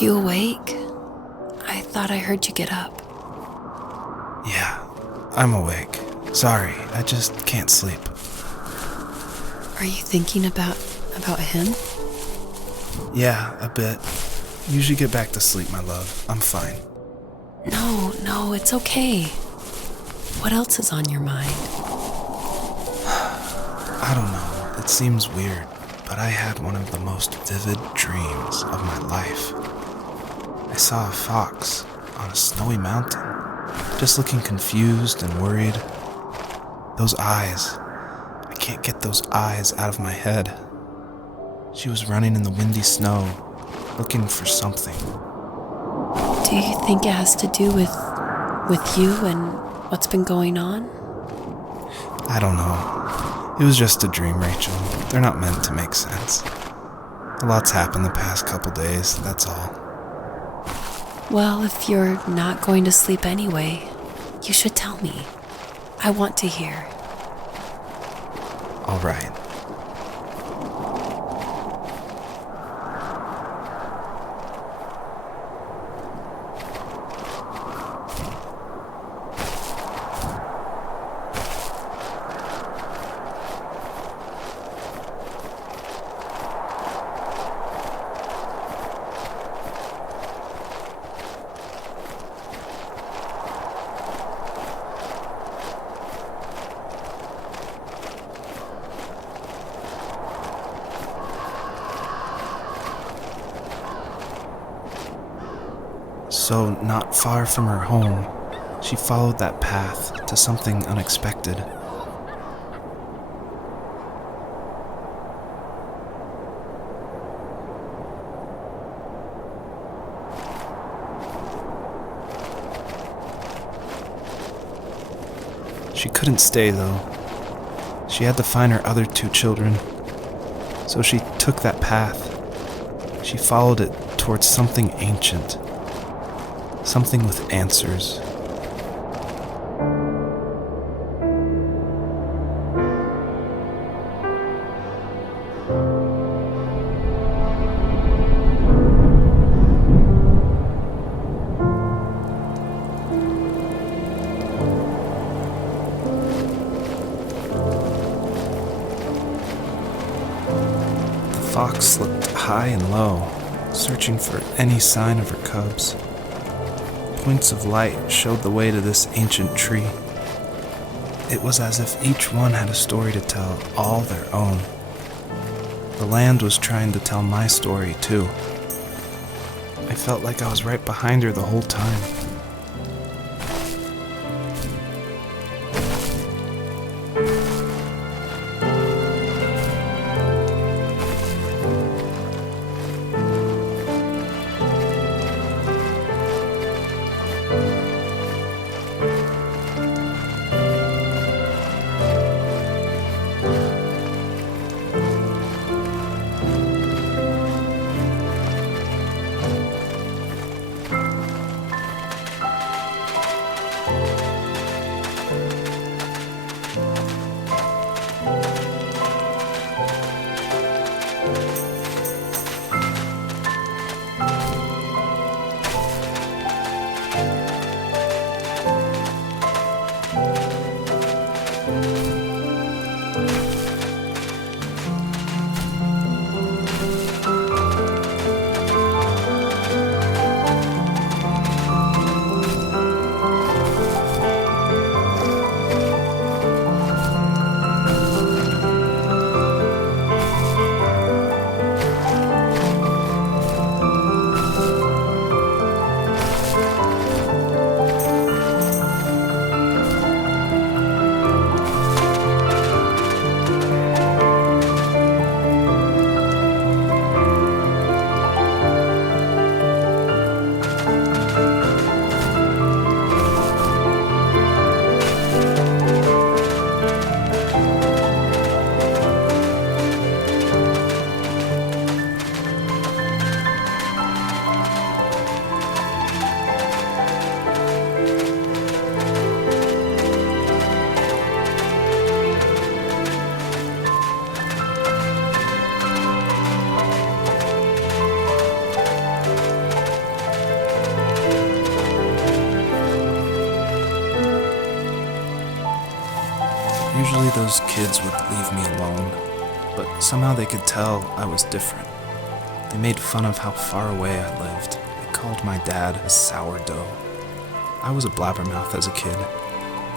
you awake? I thought I heard you get up. Yeah, I'm awake. Sorry, I just can't sleep. Are you thinking about him? Yeah, a bit. Usually get back to sleep, my love. I'm fine. No, it's okay. What else is on your mind? I don't know. It seems weird, but I had one of the most vivid dreams of my life. I saw a fox on a snowy mountain, just looking confused and worried. Those eyes. I can't get those eyes out of my head. She was running in the windy snow, looking for something. Do you think it has to do with you and what's been going on? I don't know. It was just a dream, Rachel. They're not meant to make sense. A lot's happened the past couple days, that's all. Well, if you're not going to sleep anyway, you should tell me. I want to hear. All right. So, not far from her home, she followed that path to something unexpected. She couldn't stay, though. She had to find her other 2 children. So she took that path. She followed it towards something ancient. Something with answers. The fox looked high and low, searching for any sign of her cubs. Points of light showed the way to this ancient tree. It was as if each one had a story to tell, all their own. The land was trying to tell my story, too. I felt like I was right behind her the whole time. those kids would leave me alone, but somehow they could tell I was different. They made fun of how far away I lived. They called my dad a sourdough. I was a blabbermouth as a kid,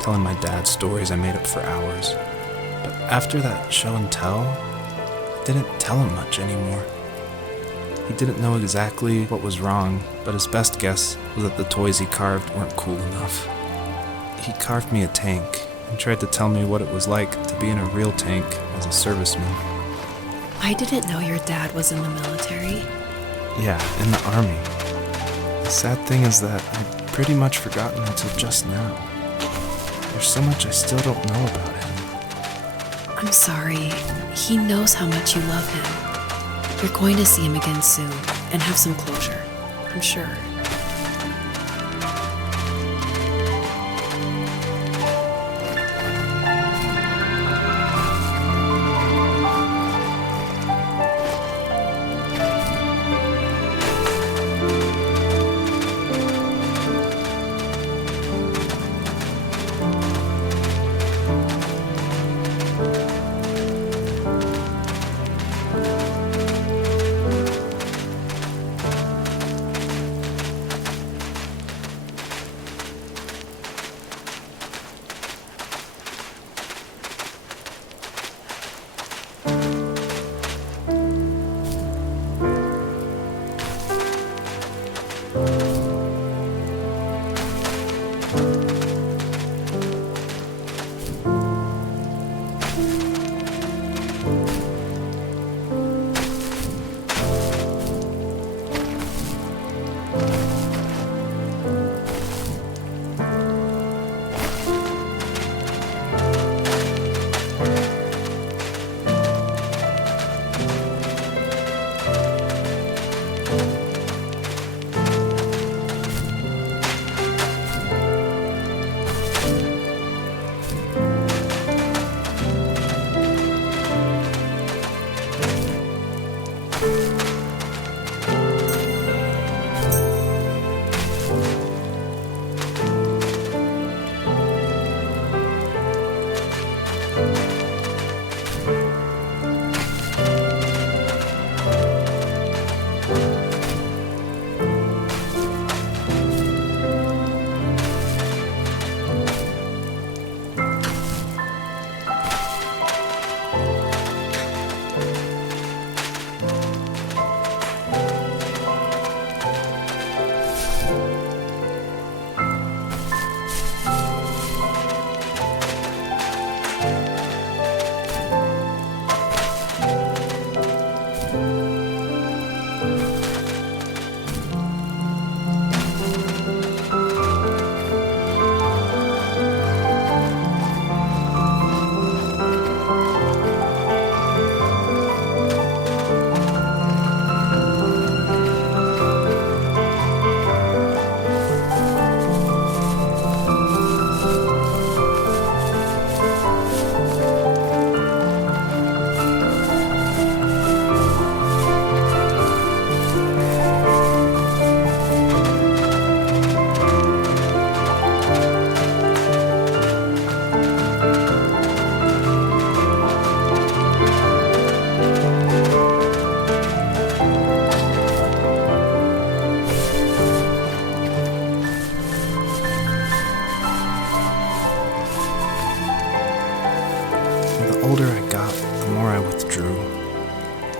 telling my dad stories I made up for hours. But after that show and tell, I didn't tell him much anymore. He didn't know exactly what was wrong, but his best guess was that the toys he carved weren't cool enough. He carved me a tank and tried to tell me what it was like to be in a real tank as a serviceman. I didn't know your dad was in the military. Yeah, in the army. The sad thing is that I'd pretty much forgotten until just now. There's so much I still don't know about him. I'm sorry. He knows how much you love him. You're going to see him again soon and have some closure, I'm sure.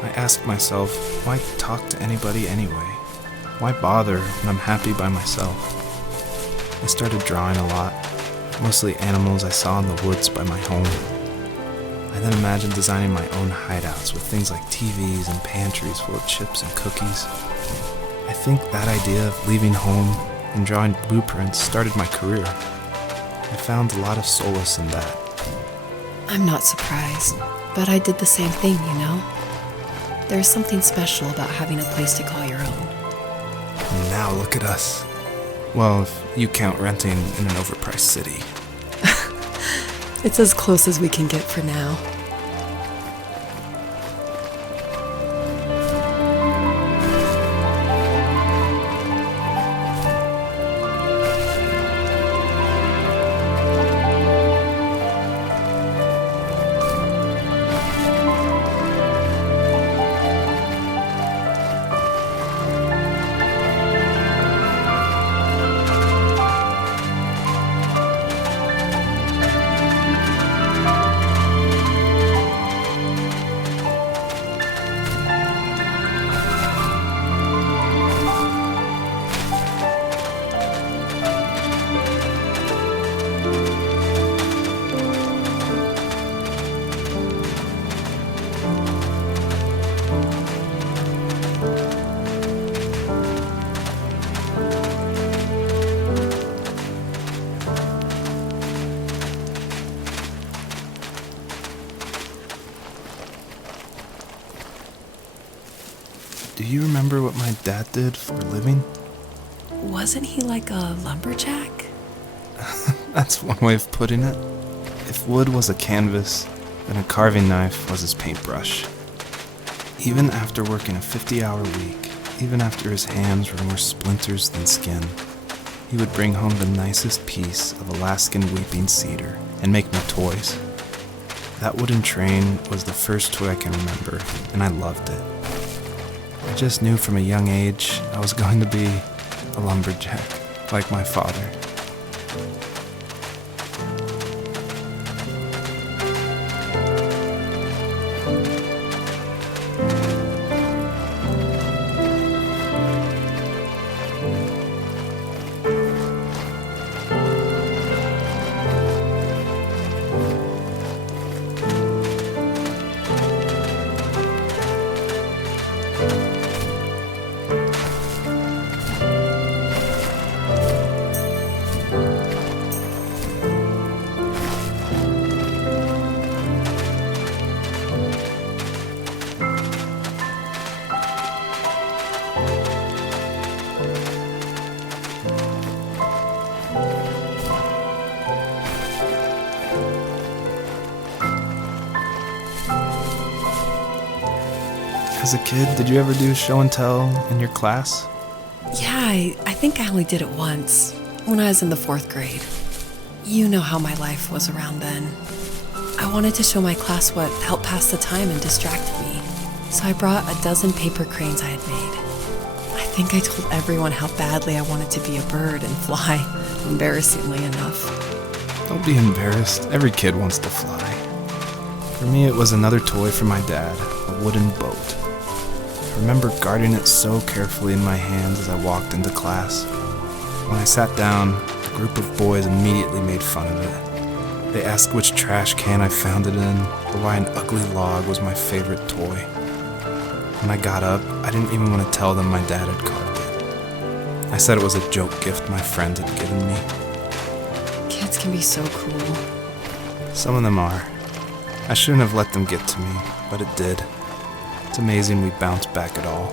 I asked myself, why talk to anybody anyway? Why bother when I'm happy by myself? I started drawing a lot, mostly animals I saw in the woods by my home. I then imagined designing my own hideouts with things like TVs and pantries full of chips and cookies. I think that idea of leaving home and drawing blueprints started my career. I found a lot of solace in that. I'm not surprised, but I did the same thing, you know? There's something special about having a place to call your own. And now look at us. Well, if you count renting in an overpriced city. It's as close as we can get for now. Do you remember what my dad did for a living? Wasn't he like a lumberjack? That's one way of putting it. If wood was a canvas, then a carving knife was his paintbrush. Even after working a 50-hour week, even after his hands were more splinters than skin, he would bring home the nicest piece of Alaskan weeping cedar and make me toys. That wooden train was the first toy I can remember, and I loved it. I just knew from a young age I was going to be a lumberjack, like my father. As a kid, did you ever do show and tell in your class? Yeah, I think I only did it once, when I was in the 4th grade. You know how my life was around then. I wanted to show my class what helped pass the time and distracted me, so I brought a dozen paper cranes I had made. I think I told everyone how badly I wanted to be a bird and fly, embarrassingly enough. Don't be embarrassed. Every kid wants to fly. For me, it was another toy from my dad, a wooden boat. I remember guarding it so carefully in my hands as I walked into class. When I sat down, a group of boys immediately made fun of it. They asked which trash can I found it in, or why an ugly log was my favorite toy. When I got up, I didn't even want to tell them my dad had carved it. I said it was a joke gift my friend had given me. Kids can be so cruel. Some of them are. I shouldn't have let them get to me, but it did. It's amazing we bounced back at all.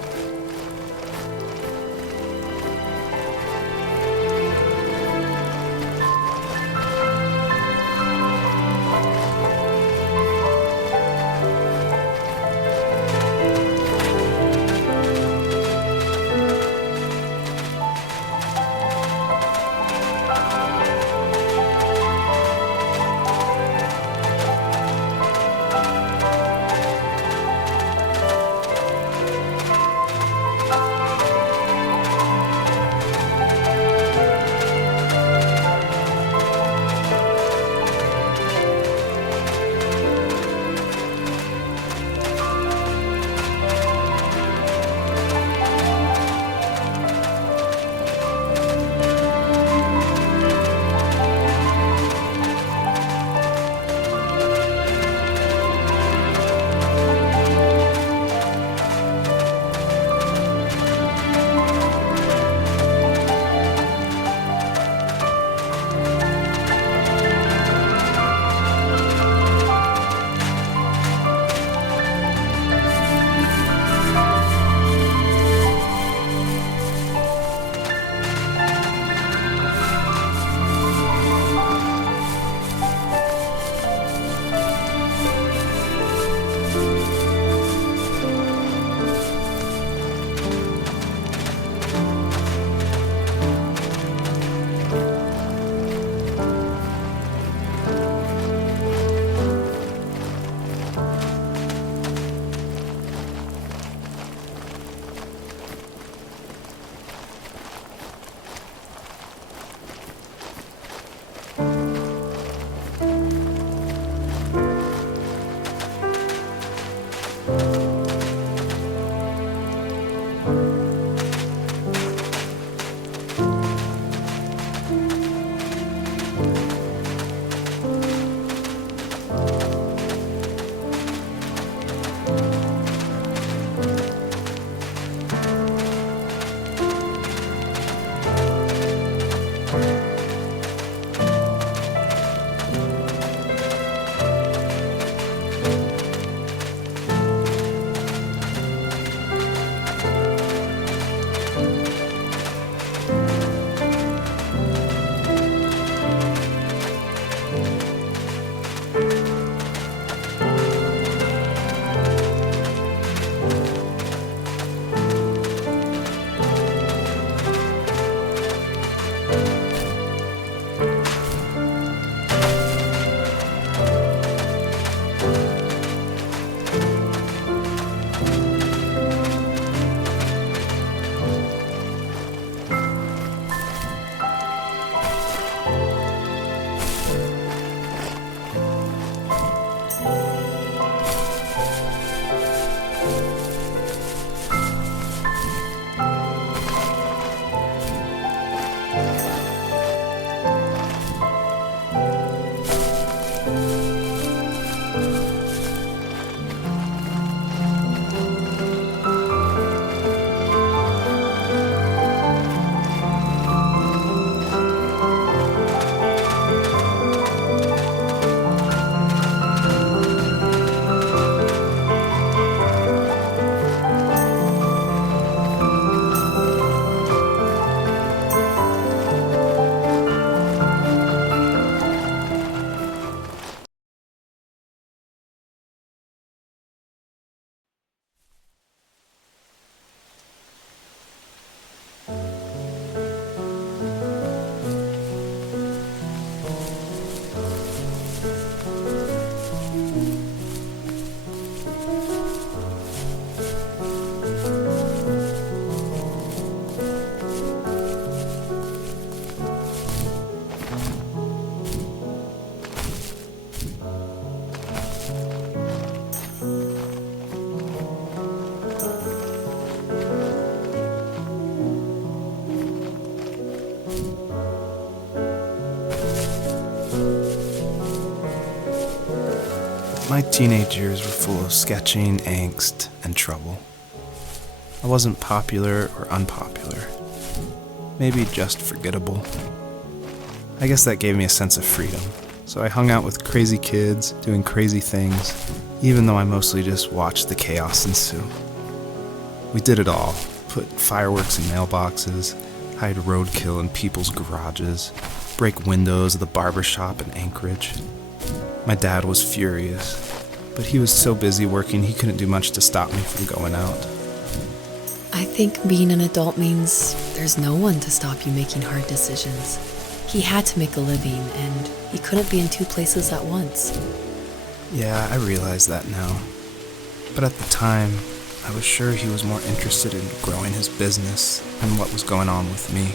My teenage years were full of sketching, angst, and trouble. I wasn't popular or unpopular. Maybe just forgettable. I guess that gave me a sense of freedom, so I hung out with crazy kids, doing crazy things, even though I mostly just watched the chaos ensue. We did it all. Put fireworks in mailboxes, hide roadkill in people's garages, break windows of the barber shop in Anchorage. My dad was furious, but he was so busy working he couldn't do much to stop me from going out. I think being an adult means there's no one to stop you making hard decisions. He had to make a living, and he couldn't be in two places at once. Yeah, I realize that now. But at the time, I was sure he was more interested in growing his business than what was going on with me.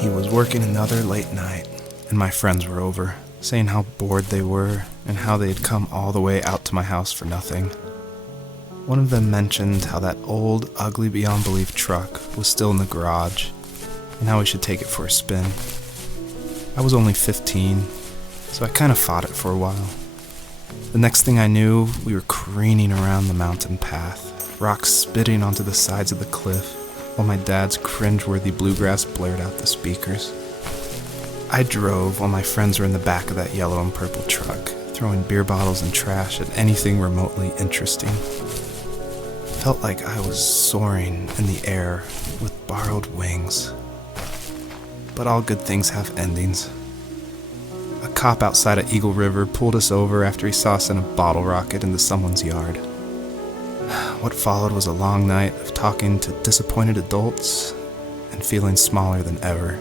He was working another late night, and my friends were over, saying how bored they were and how they had come all the way out to my house for nothing. One of them mentioned how that old, ugly beyond belief truck was still in the garage, and how we should take it for a spin. I was only 15, so I kind of fought it for a while. The next thing I knew, we were careening around the mountain path, rocks spitting onto the sides of the cliff, while my dad's cringeworthy bluegrass blared out the speakers. I drove while my friends were in the back of that yellow and purple truck, throwing beer bottles and trash at anything remotely interesting. Felt like I was soaring in the air with borrowed wings. But all good things have endings. A cop outside of Eagle River pulled us over after he saw us in a bottle rocket into someone's yard. What followed was a long night of talking to disappointed adults and feeling smaller than ever.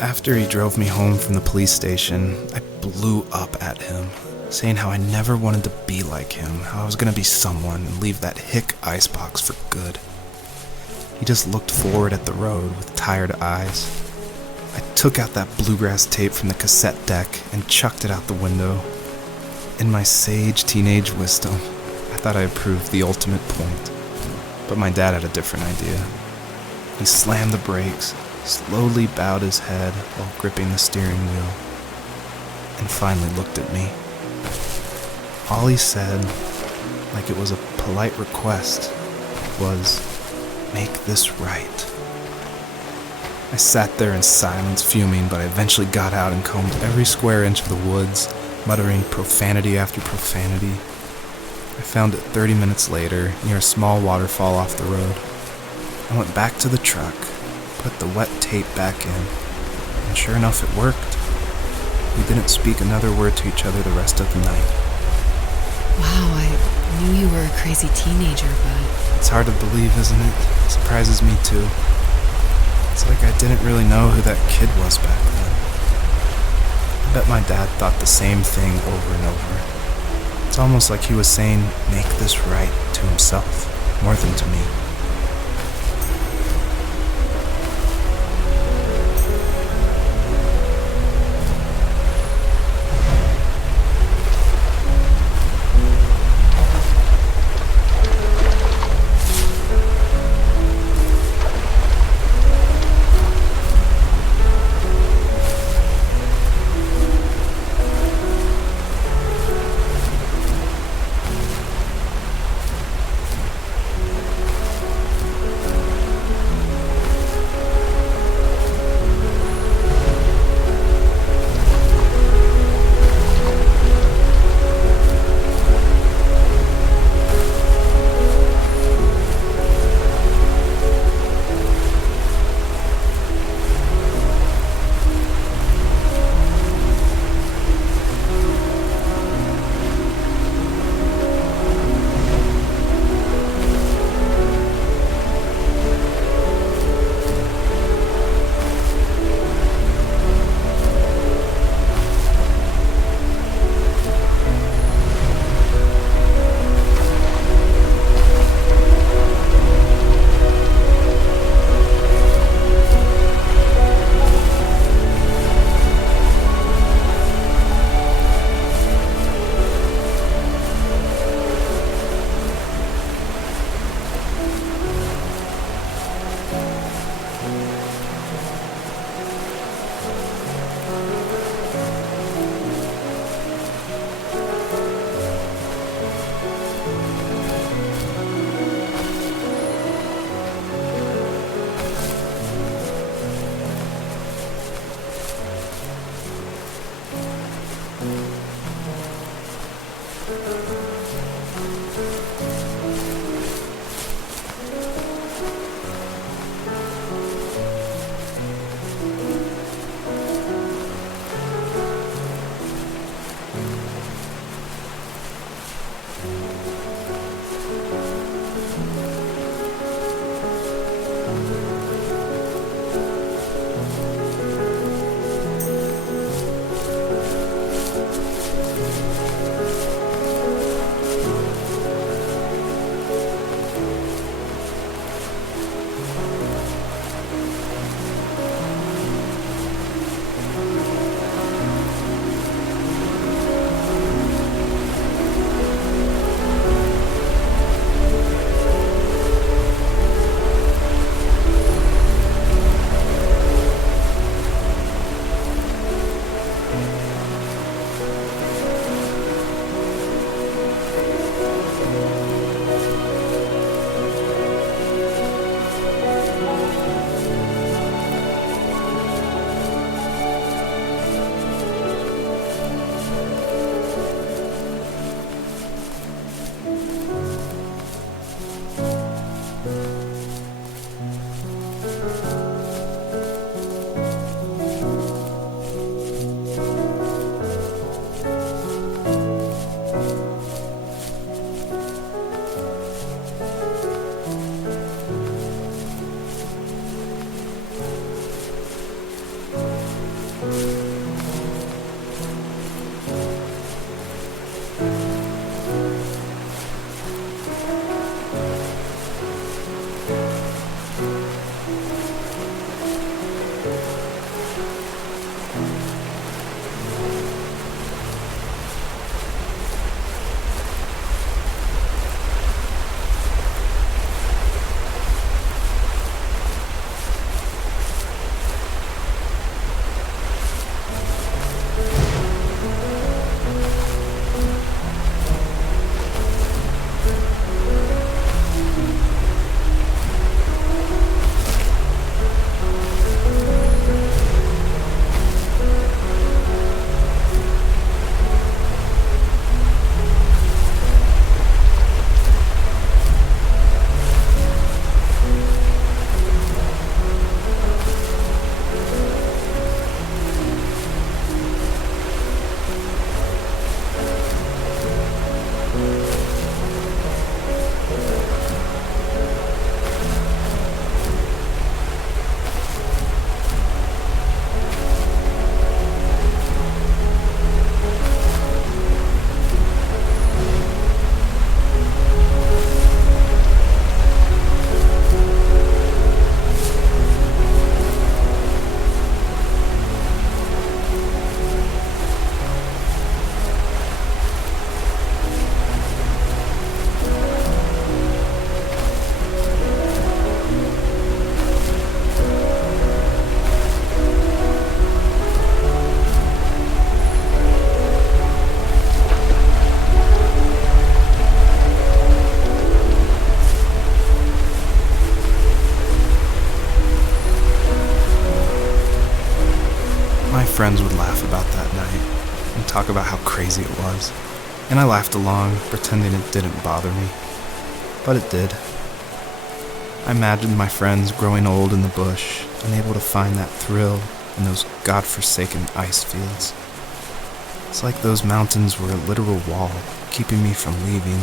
After he drove me home from the police station, I blew up at him, saying how I never wanted to be like him, how I was going to be someone and leave that hick icebox for good. He just looked forward at the road with tired eyes. I took out that bluegrass tape from the cassette deck and chucked it out the window. In my sage teenage wisdom, I thought I had proved the ultimate point. But my dad had a different idea. He slammed the brakes, slowly bowed his head while gripping the steering wheel, and finally looked at me. All he said, like it was a polite request, was, "Make this right." I sat there in silence, fuming, but I eventually got out and combed every square inch of the woods, muttering profanity after profanity. I found it 30 minutes later, near a small waterfall off the road. I went back to the truck, put the wet tape back in, and sure enough it worked. We didn't speak another word to each other the rest of the night. Wow, I knew you were a crazy teenager, but... It's hard to believe, isn't it? It surprises me too. It's like I didn't really know who that kid was back then. I bet my dad thought the same thing over and over. It's almost like he was saying, "Make this right," to himself, more than to me. friends would laugh about that night and talk about how crazy it was, and I laughed along, pretending it didn't bother me. But it did. I imagined my friends growing old in the bush, unable to find that thrill in those godforsaken ice fields. It's like those mountains were a literal wall, keeping me from leaving,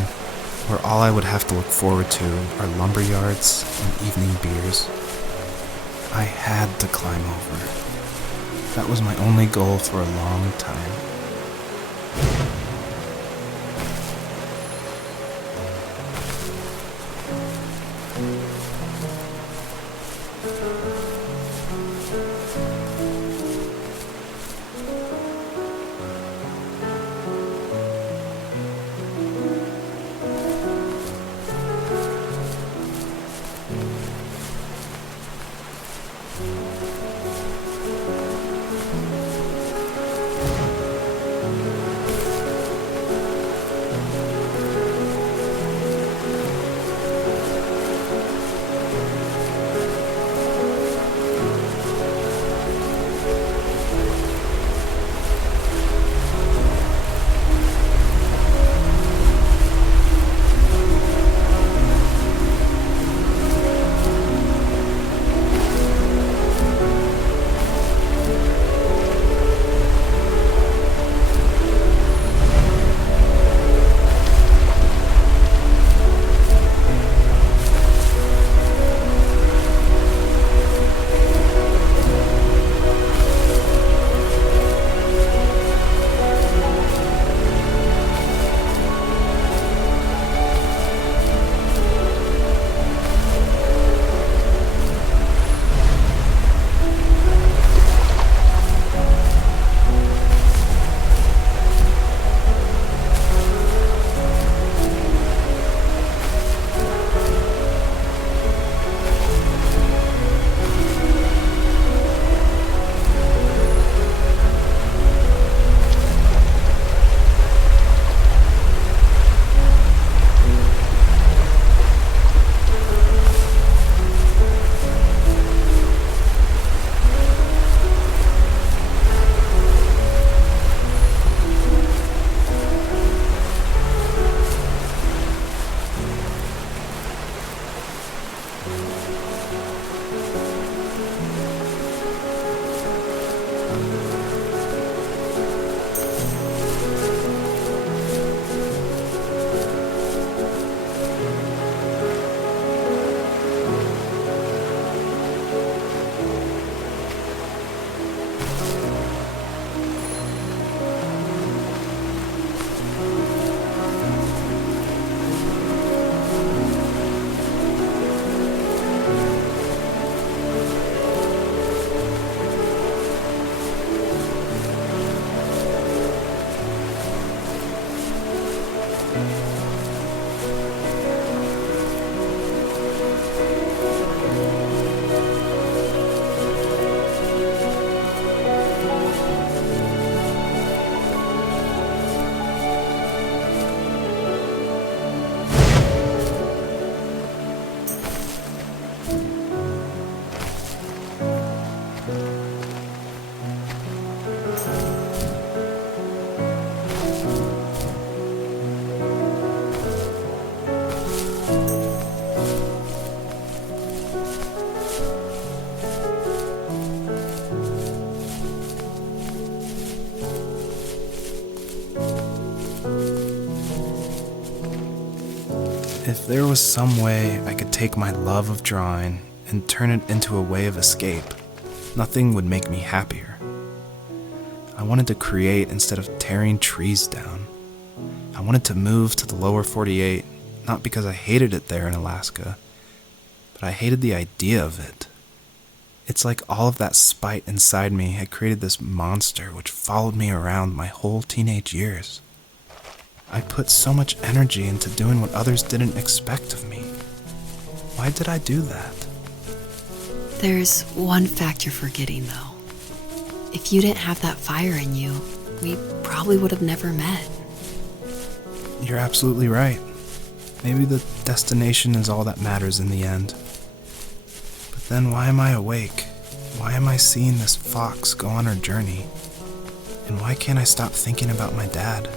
where all I would have to look forward to are lumber yards and evening beers. I had to climb over. That was my only goal for a long time. If there was some way I could take my love of drawing and turn it into a way of escape, nothing would make me happier. I wanted to create instead of tearing trees down. I wanted to move to the lower 48, not because I hated it there in Alaska, but I hated the idea of it. It's like all of that spite inside me had created this monster which followed me around my whole teenage years. I put so much energy into doing what others didn't expect of me. Why did I do that? There's one fact you're forgetting, though. If you didn't have that fire in you, we probably would have never met. You're absolutely right. Maybe the destination is all that matters in the end. But then why am I awake? Why am I seeing this fox go on her journey? And why can't I stop thinking about my dad?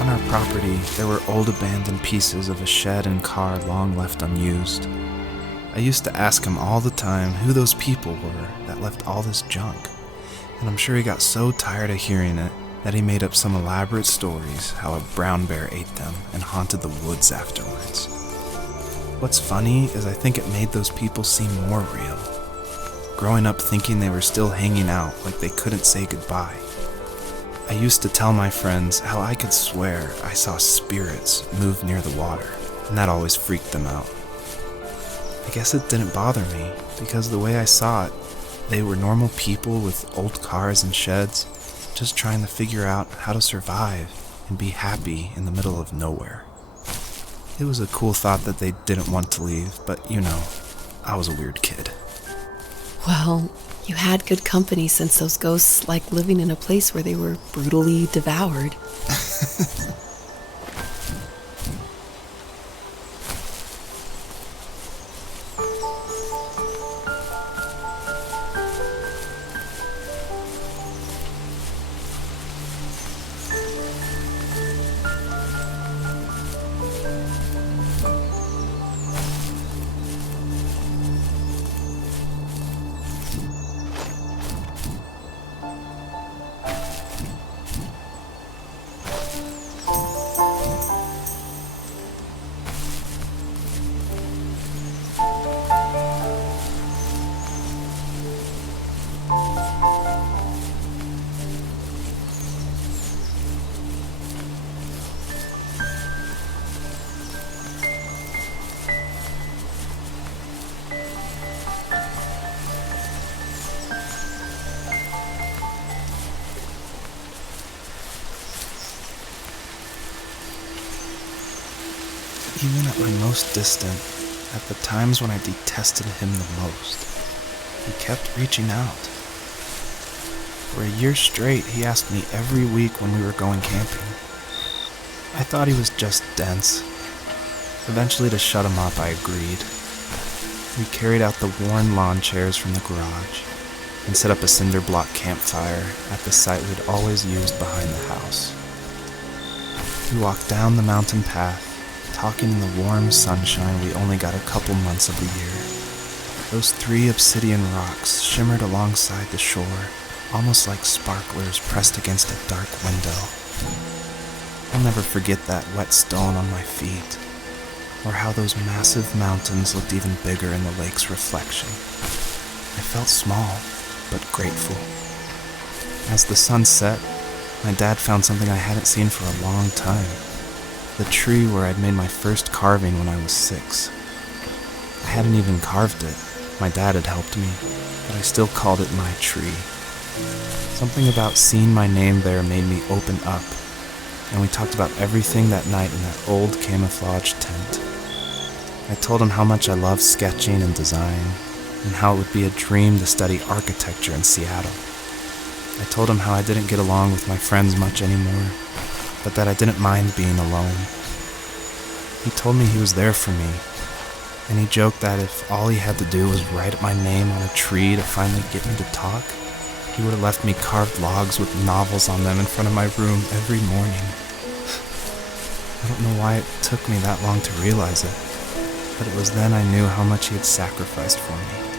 On our property, there were old abandoned pieces of a shed and car long left unused. I used to ask him all the time who those people were that left all this junk, and I'm sure he got so tired of hearing it that he made up some elaborate stories how a brown bear ate them and haunted the woods afterwards. What's funny is I think it made those people seem more real, growing up thinking they were still hanging out like they couldn't say goodbye. I used to tell my friends how I could swear I saw spirits move near the water, and that always freaked them out. I guess it didn't bother me, because the way I saw it, they were normal people with old cars and sheds, just trying to figure out how to survive and be happy in the middle of nowhere. It was a cool thought that they didn't want to leave, but I was a weird kid. Well, you had good company since those ghosts liked living in a place where they were brutally devoured. Even at my most distant, at the times when I detested him the most, he kept reaching out. For a year straight, he asked me every week when we were going camping. I thought he was just dense. Eventually, to shut him up, I agreed. We carried out the worn lawn chairs from the garage and set up a cinder block campfire at the site we'd always used behind the house. We walked down the mountain path, talking in the warm sunshine we only got a couple months of the year. Those 3 obsidian rocks shimmered alongside the shore, almost like sparklers pressed against a dark window. I'll never forget that wet stone on my feet, or how those massive mountains looked even bigger in the lake's reflection. I felt small, but grateful. As the sun set, my dad found something I hadn't seen for a long time. The tree where I'd made my first carving when I was 6. I hadn't even carved it. My dad had helped me, but I still called it my tree. Something about seeing my name there made me open up, and we talked about everything that night in that old camouflage tent. I told him how much I loved sketching and design, and how it would be a dream to study architecture in Seattle. I told him how I didn't get along with my friends much anymore, but that I didn't mind being alone. He told me he was there for me, and he joked that if all he had to do was write my name on a tree to finally get me to talk, he would have left me carved logs with novels on them in front of my room every morning. I don't know why it took me that long to realize it, but it was then I knew how much he had sacrificed for me.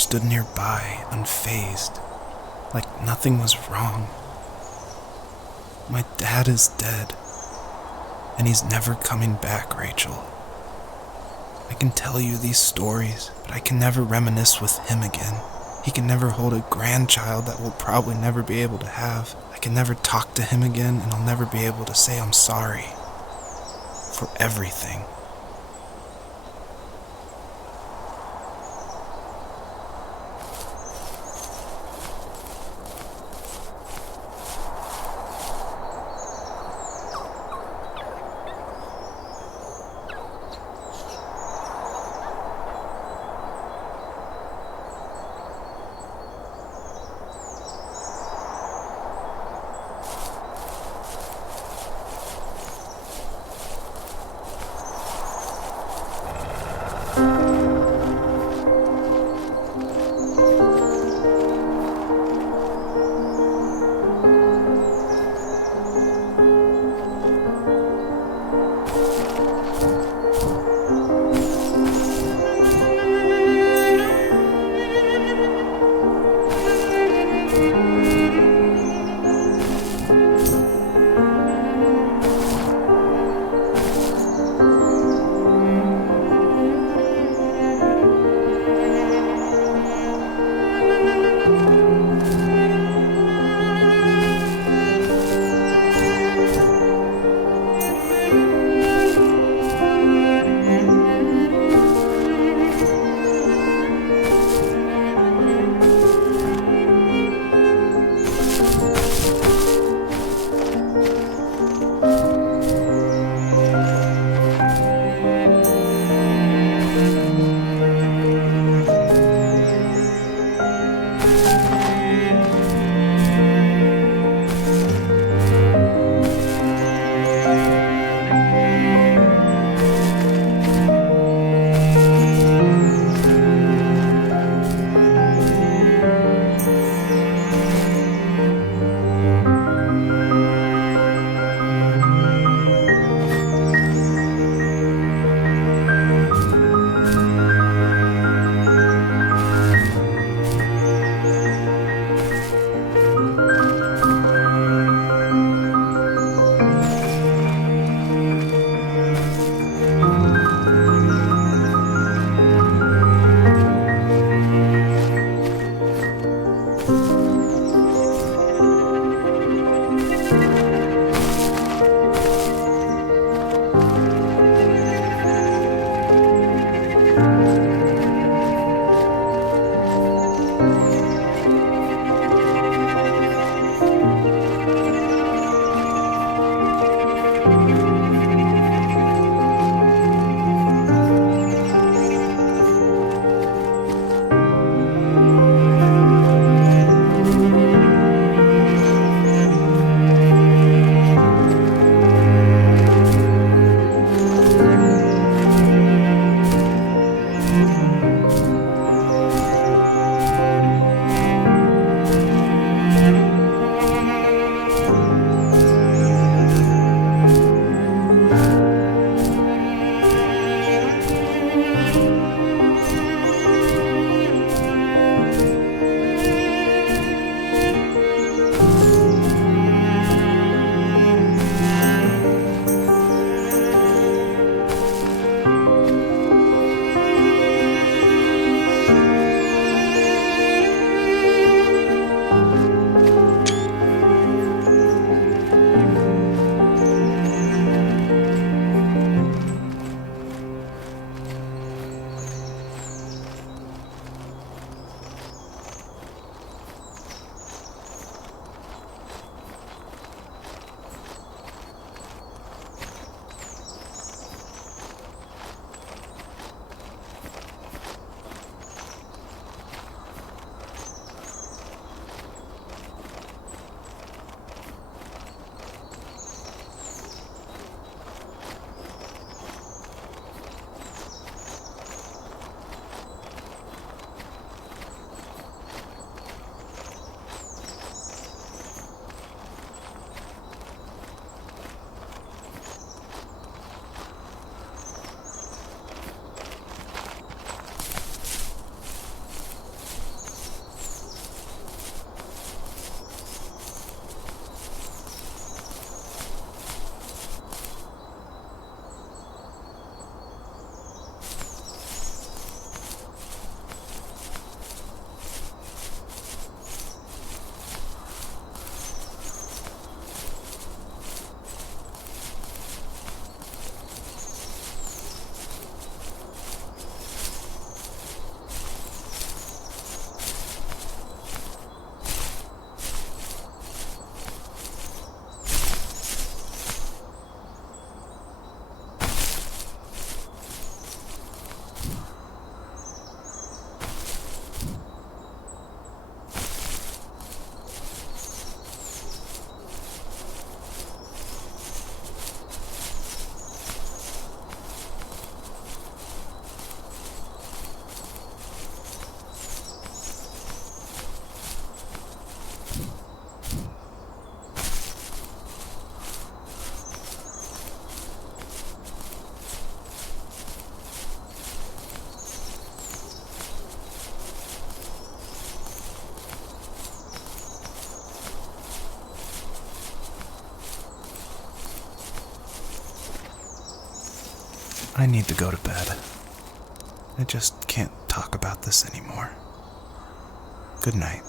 stood nearby, unfazed, like nothing was wrong. My dad is dead, and he's never coming back, Rachel. I can tell you these stories, but I can never reminisce with him again. He can never hold a grandchild that we'll probably never be able to have. I can never talk to him again, and I'll never be able to say I'm sorry for everything. I need to go to bed. I just can't talk about this anymore. Good night.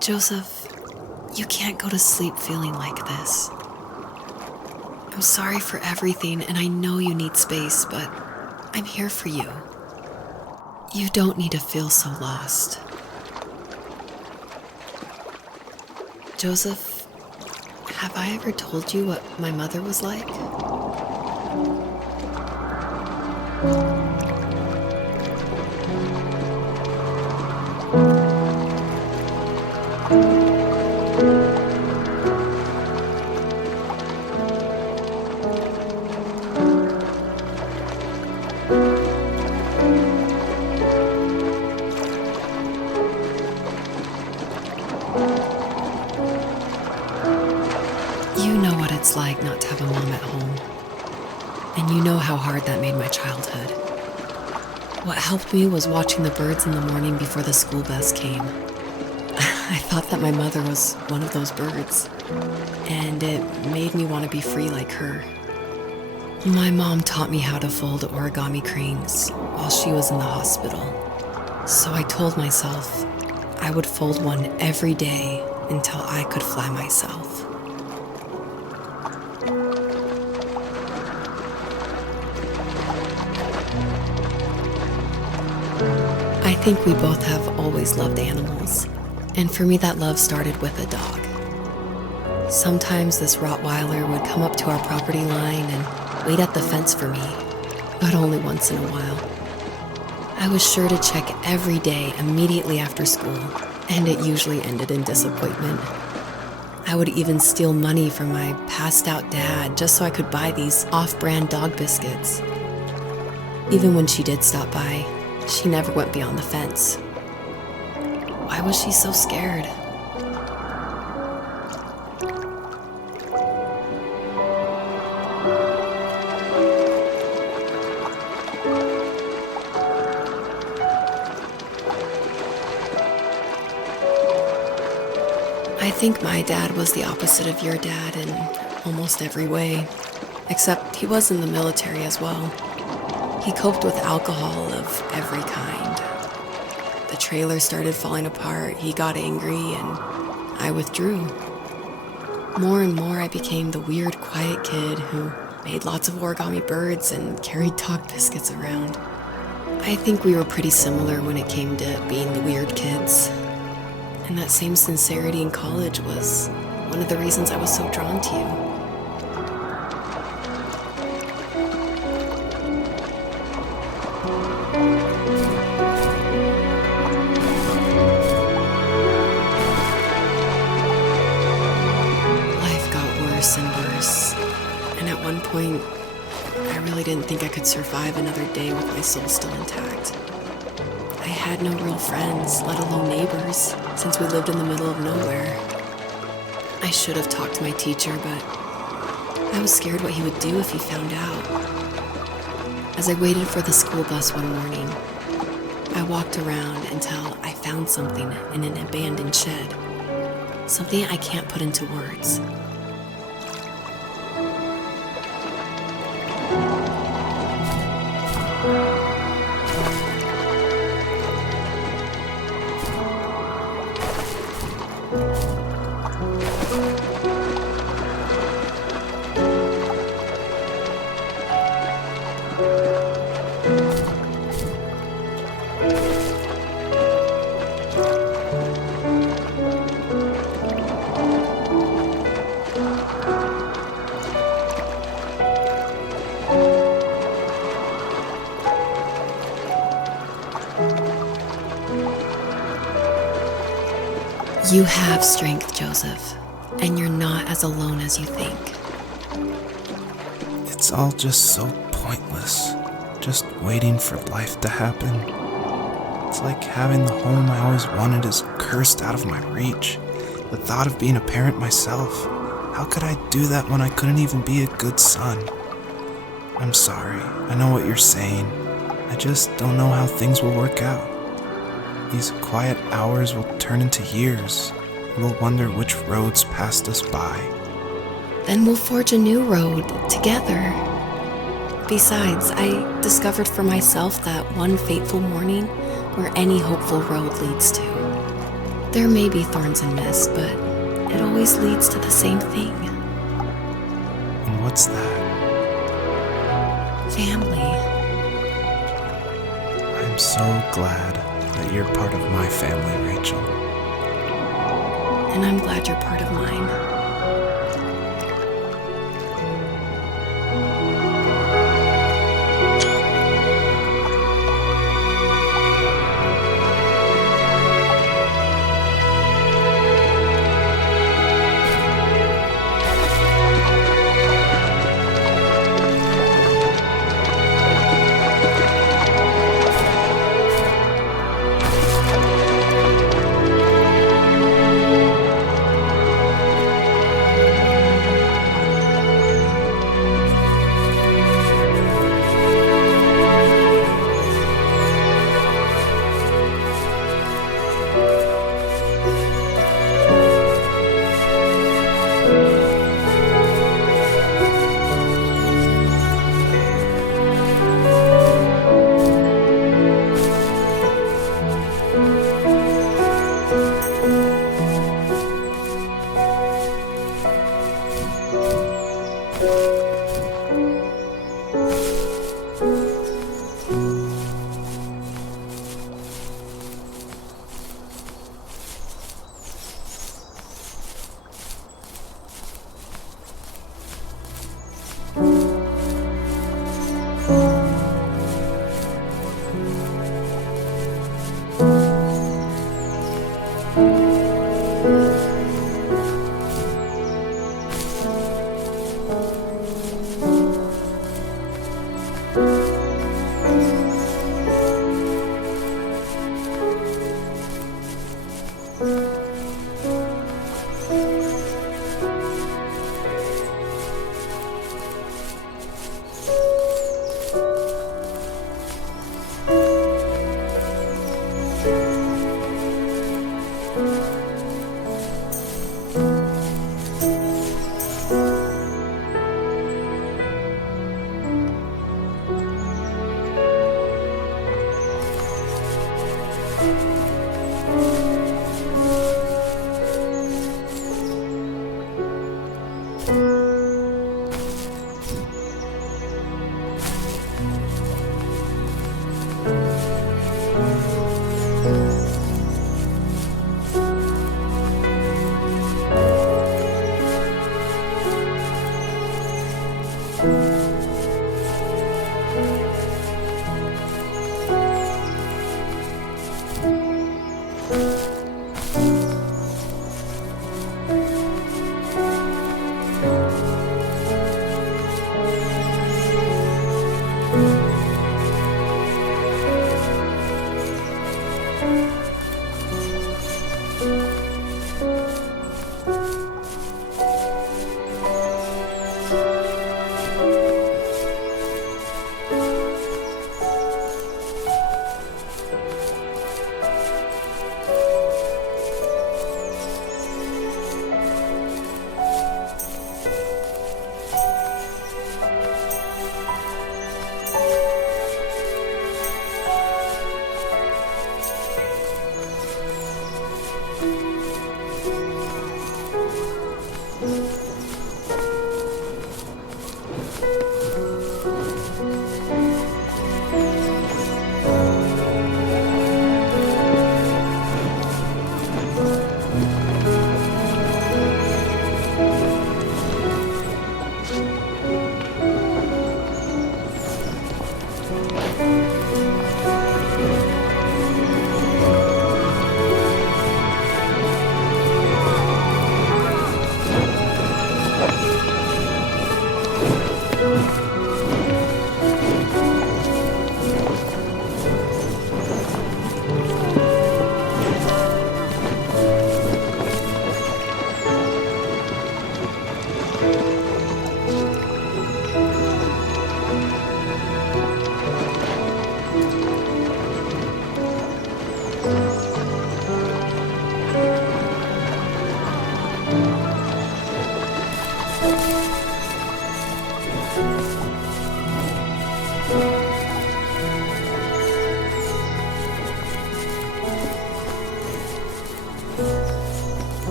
Joseph, you can't go to sleep feeling like this. I'm sorry for everything, and I know you need space, but I'm here for you. You don't need to feel so lost. Joseph, have I ever told you what my mother was like? You know what it's like not to have a mom at home. And you know how hard that made my childhood. What helped me was watching the birds in the morning before the school bus came. I thought that my mother was one of those birds, and it made me want to be free like her. My mom taught me how to fold origami cranes while she was in the hospital. So I told myself I would fold one every day until I could fly myself. I think we both have always loved animals, and for me that love started with a dog. Sometimes this Rottweiler would come up to our property line and wait at the fence for me, but only once in a while. I was sure to check every day immediately after school, and it usually ended in disappointment. I would even steal money from my passed-out dad just so I could buy these off-brand dog biscuits. Even when she did stop by, she never went beyond the fence. Why was she so scared? I think my dad was the opposite of your dad in almost every way, except he was in the military as well. He coped with alcohol of every kind. The trailer started falling apart, he got angry, and I withdrew. More and more I became the weird, quiet kid who made lots of origami birds and carried dog biscuits around. I think we were pretty similar when it came to being the weird kids. And that same sincerity in college was one of the reasons I was so drawn to you. And at one point, I really didn't think I could survive another day with my soul still intact. I had no real friends, let alone neighbors, since we lived in the middle of nowhere. I should have talked to my teacher, but I was scared what he would do if he found out. As I waited for the school bus one morning, I walked around until I found something in an abandoned shed. Something I can't put into words. You have strength, Joseph, and you're not as alone as you think. It's all just so pointless, just waiting for life to happen. It's like having the home I always wanted is cursed out of my reach. The thought of being a parent myself, how could I do that when I couldn't even be a good son? I'm sorry, I know what you're saying. I just don't know how things will work out. These quiet hours will turn into years, and we'll wonder which roads passed us by. Then we'll forge a new road together. Besides, I discovered for myself that one fateful morning where any hopeful road leads to. There may be thorns and mist, but it always leads to the same thing. And what's that? Family. I'm so glad that you're part of my family, Rachel. And I'm glad you're part of mine.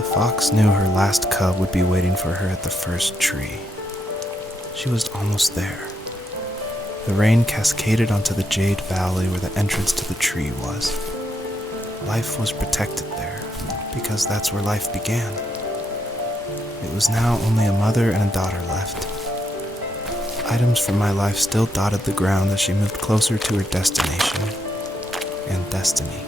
The fox knew her last cub would be waiting for her at the first tree. She was almost there. The rain cascaded onto the jade valley where the entrance to the tree was. Life was protected there, because that's where life began. It was now only a mother and a daughter left. Items from my life still dotted the ground as she moved closer to her destination and destiny.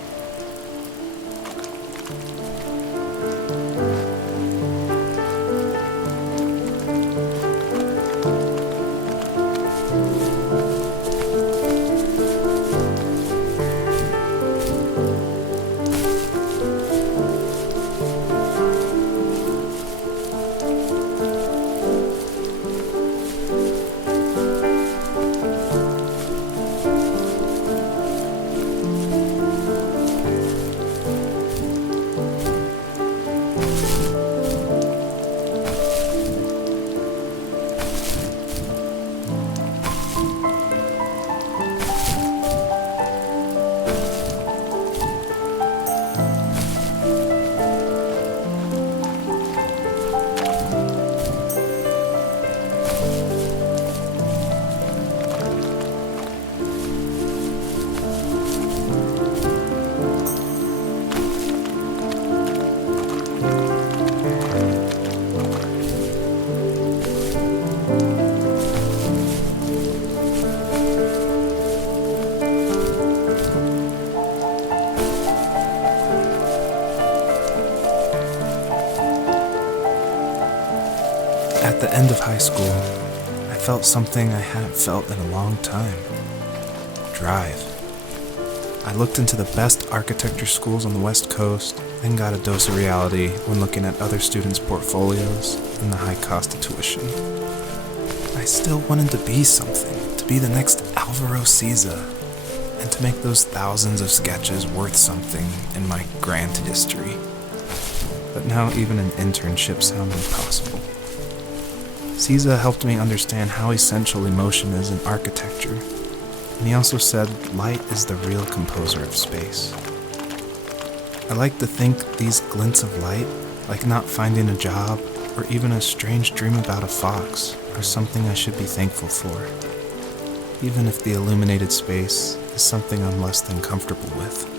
At the end of high school, I felt something I hadn't felt in a long time. Drive. I looked into the best architecture schools on the West Coast, then got a dose of reality when looking at other students' portfolios and the high cost of tuition. I still wanted to be something, to be the next Alvaro Siza, and to make those thousands of sketches worth something in my grand history. But now even an internship sounded impossible. Siza helped me understand how essential emotion is in architecture, and he also said light is the real composer of space. I like to think these glints of light, like not finding a job or even a strange dream about a fox, are something I should be thankful for, even if the illuminated space is something I'm less than comfortable with.